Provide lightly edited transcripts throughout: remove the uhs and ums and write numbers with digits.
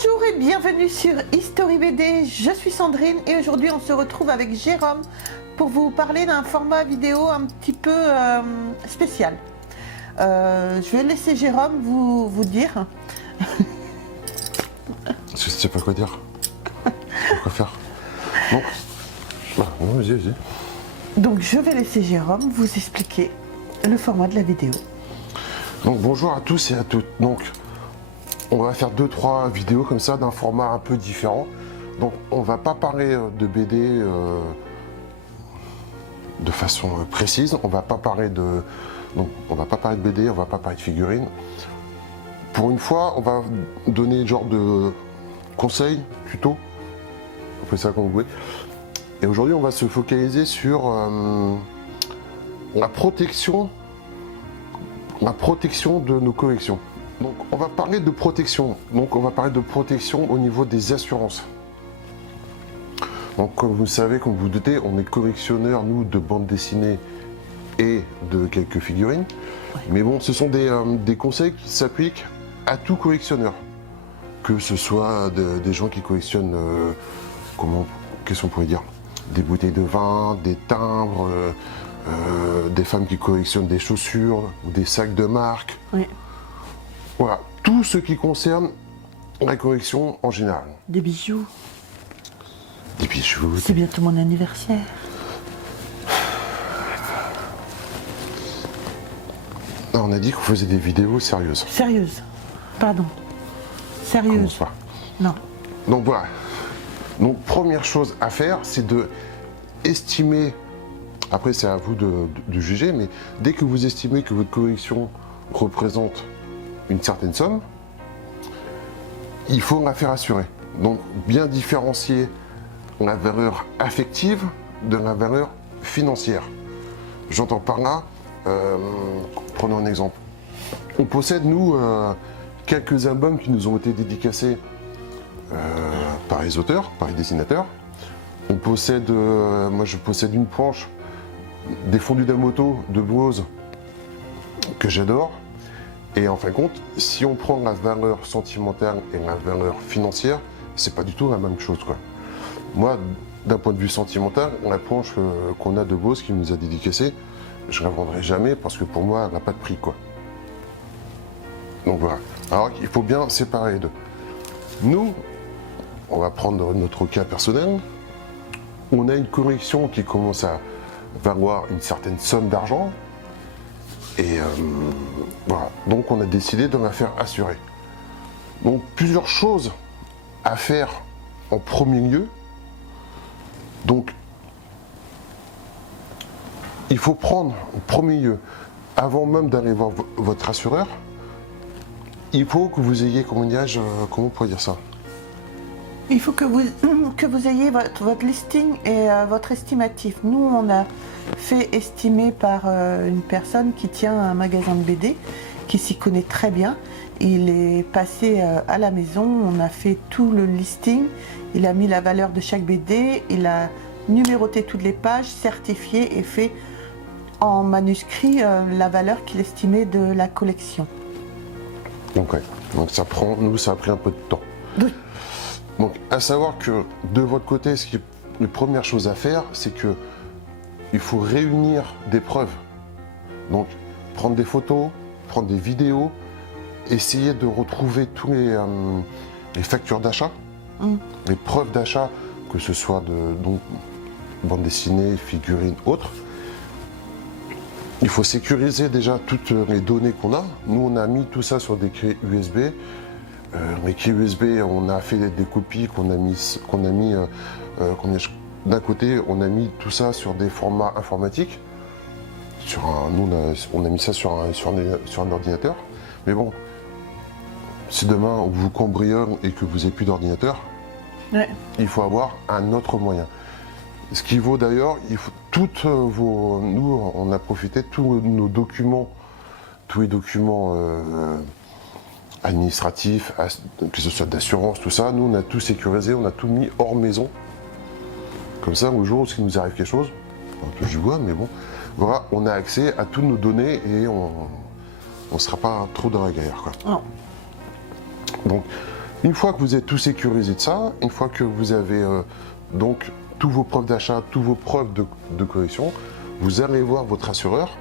Bonjour et bienvenue sur History BD, je suis Sandrine et aujourd'hui on se retrouve avec Jérôme pour vous parler d'un format vidéo un petit peu spécial. Je vais laisser Jérôme vous dire. Je sais pas quoi dire. Je sais pas quoi faire. Bon, vas-y. Donc je vais laisser Jérôme vous expliquer le format de la vidéo. Donc bonjour à tous et à toutes. Donc on va faire 2-3 vidéos comme ça d'un format un peu différent. Donc on va pas parler de BD de façon précise. On va pas parler de BD, on va pas parler de figurines. Pour une fois, on va donner genre de conseils, tutos, on fait ça comme vous voulez. Et aujourd'hui, on va se focaliser sur la protection de nos collections. Donc, on va parler de protection. Donc, on va parler de protection au niveau des assurances. Donc, comme vous savez, comme vous doutez, on est collectionneurs, nous, de bandes dessinées et de quelques figurines. Ouais. Mais bon, ce sont des conseils qui s'appliquent à tout collectionneur. Que ce soit des gens qui collectionnent, qu'est-ce qu'on pourrait dire, des bouteilles de vin, des timbres, des femmes qui collectionnent des chaussures ou des sacs de marque. Oui. Voilà, tout ce qui concerne la collection en général. Des bijoux. Des bijoux. C'est bientôt mon anniversaire. Non, on a dit qu'on faisait des vidéos sérieuses. Sérieuse. Pardon. Commence Sérieuse. pas. Non. Donc voilà. Donc première chose à faire, c'est de estimer, après c'est à vous de juger, mais dès que vous estimez que votre collection représente une certaine somme, il faut la faire assurer. Donc bien différencier la valeur affective de la valeur financière. J'entends par là, prenons un exemple. On possède, nous, quelques albums qui nous ont été dédicacés par les auteurs, par les dessinateurs. On possède, moi je possède une planche des fondus d'Amoto de Bose que j'adore. Et en fin de compte, si on prend la valeur sentimentale et la valeur financière, c'est pas du tout la même chose, quoi. Moi, d'un point de vue sentimental, la planche qu'on a de Bose qui nous a dédicacée, je la vendrai jamais parce que pour moi, elle n'a pas de prix, quoi. Donc voilà. Alors il faut bien séparer les deux. Nous, on va prendre notre cas personnel. On a une collection qui commence à valoir une certaine somme d'argent. Et voilà. Donc on a décidé de la faire assurer. Donc plusieurs choses à faire en premier lieu. Donc il faut prendre en premier lieu, avant même d'aller voir votre assureur, il faut que vous ayez, comment on pourrait dire ça? Il faut que vous ayez votre listing et votre estimatif. Nous, on a fait estimer par une personne qui tient un magasin de BD, qui s'y connaît très bien. Il est passé à la maison, on a fait tout le listing, il a mis la valeur de chaque BD, il a numéroté toutes les pages, certifié et fait en manuscrit la valeur qu'il estimait de la collection. Donc, ouais. Donc ça a pris un peu de temps. Oui. Donc à savoir que de votre côté, la première chose à faire, c'est que il faut réunir des preuves. Donc prendre des photos, prendre des vidéos, essayer de retrouver tous les factures d'achat, les preuves d'achat, que ce soit de bande dessinée, figurines, autres. Il faut sécuriser déjà toutes les données qu'on a. Nous, on a mis tout ça sur des clés USB. Les clés USB, on a fait des copies d'un côté, on a mis tout ça sur des formats informatiques. Nous, on a mis ça sur un ordinateur. Mais bon, si demain vous cambriolez et que vous n'avez plus d'ordinateur, Ouais. il faut avoir un autre moyen. Ce qui vaut d'ailleurs, nous, on a profité de tous nos documents, tous les documents administratifs, que ce soit d'assurance, tout ça, nous on a tout sécurisé, on a tout mis hors maison. Comme ça, au jour où il nous arrive quelque chose, un peu du bois, mais bon, voilà, on a accès à toutes nos données et on ne sera pas trop dans la galère, quoi. Non. Donc, Une fois que vous êtes tout sécurisé de ça, une fois que vous avez donc tous vos preuves d'achat, tous vos preuves de collection, vous allez voir votre assureur.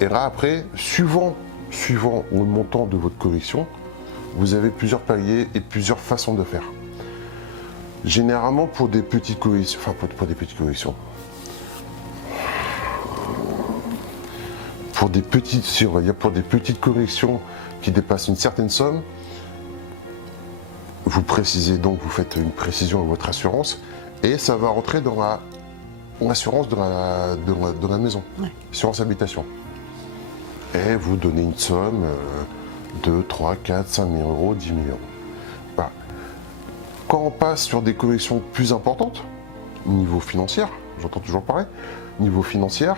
Et là après, suivant le montant de votre collection, vous avez plusieurs paliers et plusieurs façons de faire. Généralement pour des petites collections, pour des petites collections, pour des petites, on va dire pour des petites collections qui dépassent une certaine somme, vous précisez donc, vous faites une précision à votre assurance et ça va rentrer dans l'assurance de la maison, Ouais. assurance habitation. Et vous donnez une somme de 3, 4, 5 000 euros, 10 000 euros. Voilà. Quand on passe sur des collections plus importantes, niveau financier, j'entends toujours parler, niveau financier,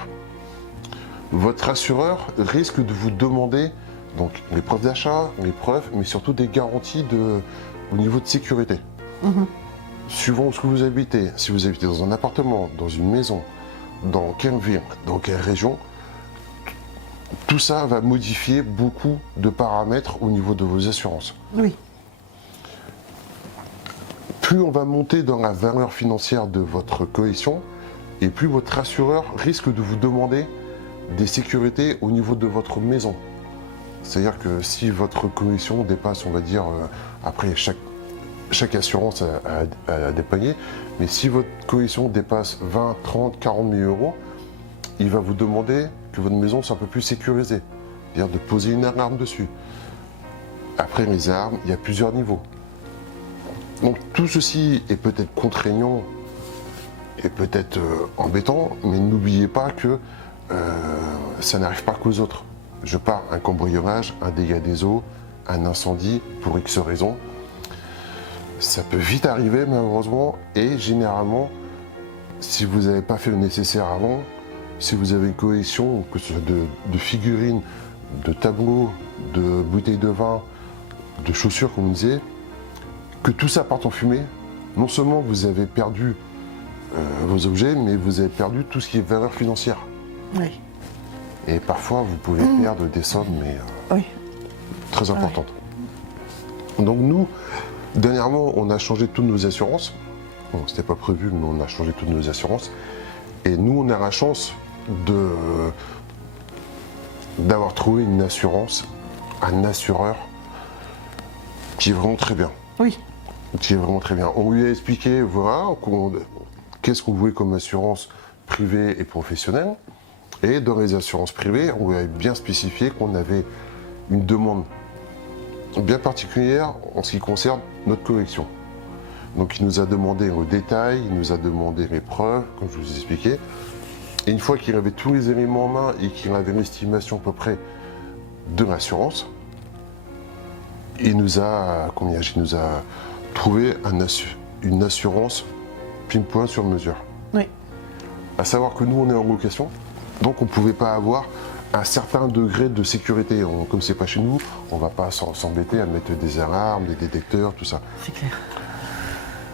votre assureur risque de vous demander donc les preuves d'achat, les preuves, mais surtout des garanties au niveau de sécurité. Suivant où vous habitez, si vous habitez dans un appartement, dans une maison, dans quelle ville, dans quelle région, tout ça va modifier beaucoup de paramètres au niveau de vos assurances. Oui. Plus on va monter dans la valeur financière de votre collection, et plus votre assureur risque de vous demander des sécurités au niveau de votre maison. C'est-à-dire que si votre collection dépasse, on va dire, après chaque assurance a des paliers, mais si votre collection dépasse 20, 30, 40 000 euros, il va vous demander que votre maison soit un peu plus sécurisée, c'est-à-dire de poser une alarme dessus. Après les alarmes, il y a plusieurs niveaux. Donc tout ceci est peut-être contraignant et peut-être embêtant, mais n'oubliez pas que ça n'arrive pas qu'aux autres. Je parle un cambriolage, un dégât des eaux, un incendie, pour X raisons. Ça peut vite arriver malheureusement, et généralement, si vous n'avez pas fait le nécessaire avant, si vous avez une collection, que ce soit de figurines, de tableaux, de bouteilles de vin, de chaussures comme on disait, que tout ça parte en fumée, non seulement vous avez perdu vos objets, mais vous avez perdu tout ce qui est valeur financière. Oui. Et parfois, vous pouvez perdre des sommes, mais Oui. très importantes. Donc nous, dernièrement, on a changé toutes nos assurances. Bon, c'était pas prévu, mais on a changé toutes nos assurances. Et nous, on a la chance d'avoir trouvé une assurance, un assureur qui est vraiment très bien. Oui. Qui est vraiment très bien. On lui a expliqué, voilà, qu'est-ce qu'on voulait comme assurance privée et professionnelle. Et dans les assurances privées, on lui a bien spécifié qu'on avait une demande bien particulière en ce qui concerne notre collection. Donc il nous a demandé le détail, il nous a demandé les preuves, comme je vous ai expliqué. Et une fois qu'il avait tous les éléments en main et qu'il avait l'estimation à peu près de l'assurance, il nous a trouvé une assurance pinpoint sur mesure. Oui. À savoir que nous, on est en location, donc on ne pouvait pas avoir un certain degré de sécurité. Comme c'est pas chez nous, on ne va pas s'embêter à mettre des alarmes, des détecteurs, tout ça. C'est clair.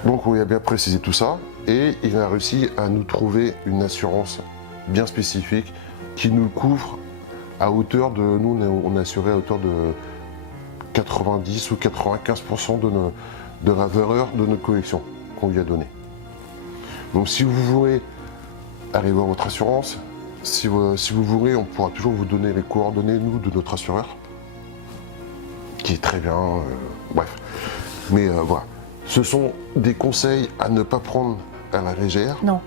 Donc on lui a bien précisé tout ça, et il a réussi à nous trouver une assurance bien spécifique qui nous couvre à hauteur de... Nous, on est assuré à hauteur de 90 ou 95% de la valeur de notre collection qu'on lui a donnée. Donc si vous voulez aller voir votre assurance, si vous voulez, on pourra toujours vous donner les coordonnées, nous, de notre assureur, qui est très bien, bref. Mais voilà, ce sont des conseils à ne pas prendre à la légère. Non.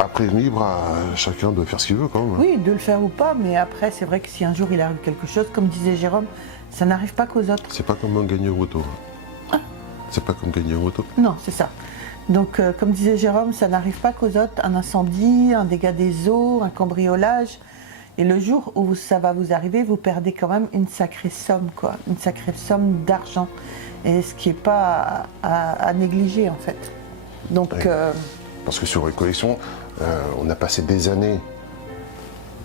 Après, libre à chacun de faire ce qu'il veut quand même. Oui, de le faire ou pas, mais après, c'est vrai que si un jour il arrive quelque chose, comme disait Jérôme, ça n'arrive pas qu'aux autres. C'est pas comme un gagner au auto. C'est pas comme gagner au auto. Non, c'est ça. Donc, comme disait Jérôme, ça n'arrive pas qu'aux autres. Un incendie, un dégât des eaux, un cambriolage. Et le jour où ça va vous arriver, vous perdez quand même une sacrée somme, quoi. Une sacrée somme d'argent. Et ce qui n'est pas à négliger, en fait. Donc... Oui. Parce que sur les collections, on a passé des années.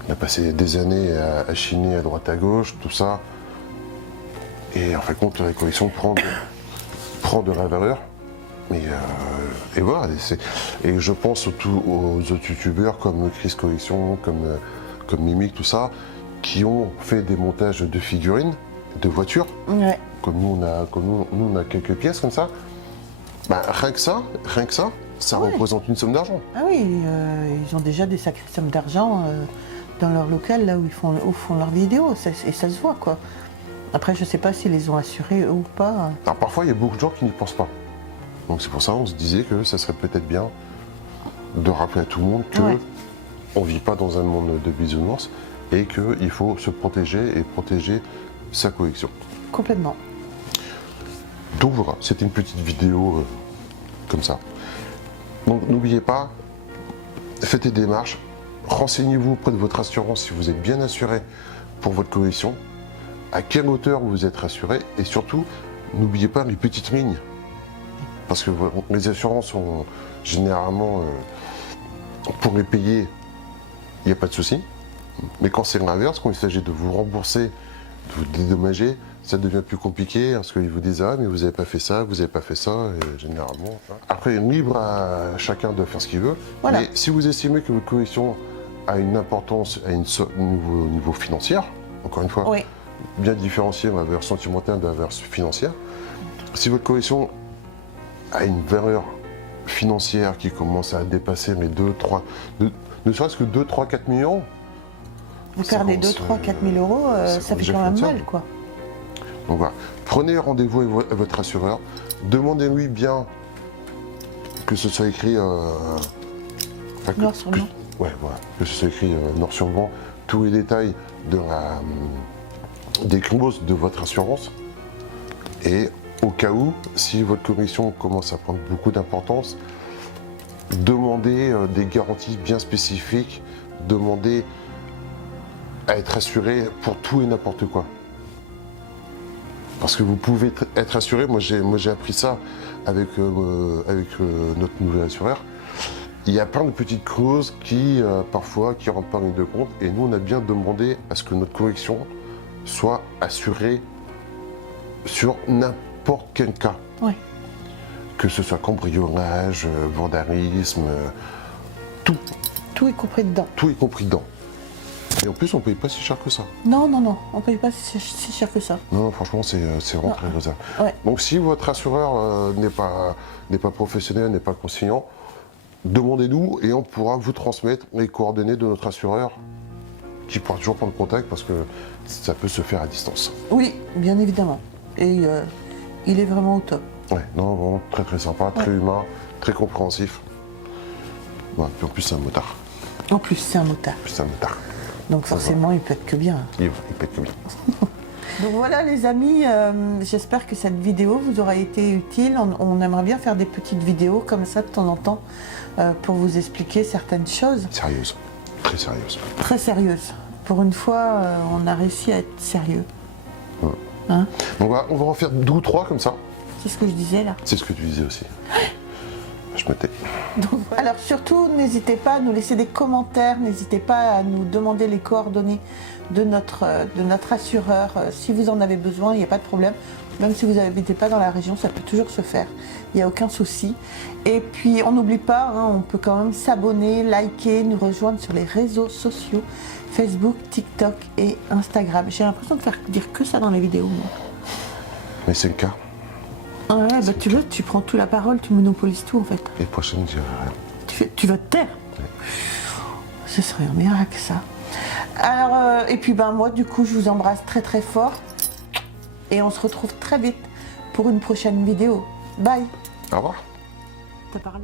À chiner à droite à gauche, tout ça. Et en fin de compte, la collection prend de la valeur. Et voilà. Et je pense surtout aux autres youtubeurs comme Chris Collection, comme Mimic, tout ça, qui ont fait des montages de figurines de voiture, Ouais. comme nous on a quelques pièces comme ça, bah, rien que ça, ça Ouais. représente une somme d'argent. Ah oui, ils ont déjà des sacrées sommes d'argent dans leur local, là où ils font leurs vidéos, et ça se voit, quoi. Après, je sais pas s'ils les ont assurés ou pas. Alors parfois, il y a beaucoup de gens qui n'y pensent pas. Donc c'est pour ça qu'on se disait que ça serait peut-être bien de rappeler à tout le monde que Ouais. on vit pas dans un monde de bisounours et qu'il faut se protéger et protéger sa collection. Complètement. Donc voilà, c'était une petite vidéo comme ça. Donc n'oubliez pas, faites des démarches, renseignez-vous auprès de votre assurance si vous êtes bien assuré pour votre collection, à quelle hauteur vous êtes rassuré et surtout, n'oubliez pas les petites lignes. Parce que les assurances sont généralement, pour les payer, il n'y a pas de souci. Mais quand c'est l'inverse, quand il s'agit de vous rembourser, de vous dédommager, ça devient plus compliqué parce qu'ils vous disent « Ah, mais vous n'avez pas fait ça, vous n'avez pas fait ça », et généralement. Après, libre à chacun de faire ce qu'il veut. Voilà. Mais si vous estimez que votre collection a une importance au niveau financier, encore une fois, Oui. bien différencier la valeur sentimentale de la valeur financière, si votre collection a une valeur financière qui commence à dépasser les 2, 3, ne serait-ce que 2, 3, 4 millions, Vous ça perdez commence, 2, 3, 4 000 euros, ça ça fait déjà quand même fonctionne. mal, quoi. donc voilà. Prenez rendez-vous à votre assureur, demandez-lui bien que ce soit écrit enfin, Noir sur blanc. Ouais, voilà, que ce soit écrit noir sur blanc, tous les détails des clauses de votre assurance. Et au cas où, si votre collection commence à prendre beaucoup d'importance, demandez des garanties bien spécifiques, demandez à être assuré pour tout et n'importe quoi. Parce que vous pouvez être assuré, moi j'ai appris ça avec notre nouvel assureur. Il y a plein de petites clauses qui parfois qui rentrent pas en ligne de compte et nous on a bien demandé à ce que notre collection soit assurée sur n'importe quel cas. Oui. Que ce soit cambriolage, vandalisme, tout Tout est compris dedans. est compris dedans. Et en plus on paye pas si cher que ça. Non, non, non, on paye pas si cher que ça. Non, franchement, c'est vraiment Non. très raisonnable. Ouais. Donc, si votre assureur n'est pas professionnel, n'est pas conciliant, demandez-nous et on pourra vous transmettre les coordonnées de notre assureur qui pourra toujours prendre contact parce que ça peut se faire à distance. Oui, bien évidemment. Et il est vraiment au top. Ouais, non, vraiment très très sympa, très humain, très compréhensif. Ouais, puis en plus, c'est un motard. En plus, c'est un motard. En plus, c'est un motard. Donc forcément, il peut être que bien. Il peut être que bien. Donc voilà les amis, j'espère que cette vidéo vous aura été utile. On aimerait bien faire des petites vidéos comme ça de temps en temps pour vous expliquer certaines choses. Sérieuse. Très sérieuse. Très sérieuses. Pour une fois, on a réussi à être sérieux. Hein? Donc voilà, on va en faire 2 ou 3 comme ça. C'est ce que je disais là. C'est ce que tu disais aussi. Je me tais. Donc, alors surtout, n'hésitez pas à nous laisser des commentaires, n'hésitez pas à nous demander les coordonnées de notre assureur. Si vous en avez besoin, il n'y a pas de problème. Même si vous n'habitez pas dans la région, ça peut toujours se faire. Il n'y a aucun souci. Et puis, on n'oublie pas, hein, on peut quand même s'abonner, liker, nous rejoindre sur les réseaux sociaux, Facebook, TikTok et Instagram. J'ai l'impression de faire dire que ça dans les vidéos, moi. Mais c'est le cas. Ah ouais, bah tu prends toute la parole, tu monopolises tout en fait. Et prochaine, je dirai rien. Tu vas te taire. Ce serait un miracle ça. Alors, et puis ben moi du coup je vous embrasse très très fort. Et on se retrouve très vite pour une prochaine vidéo. Bye. Au revoir. T'as parlé.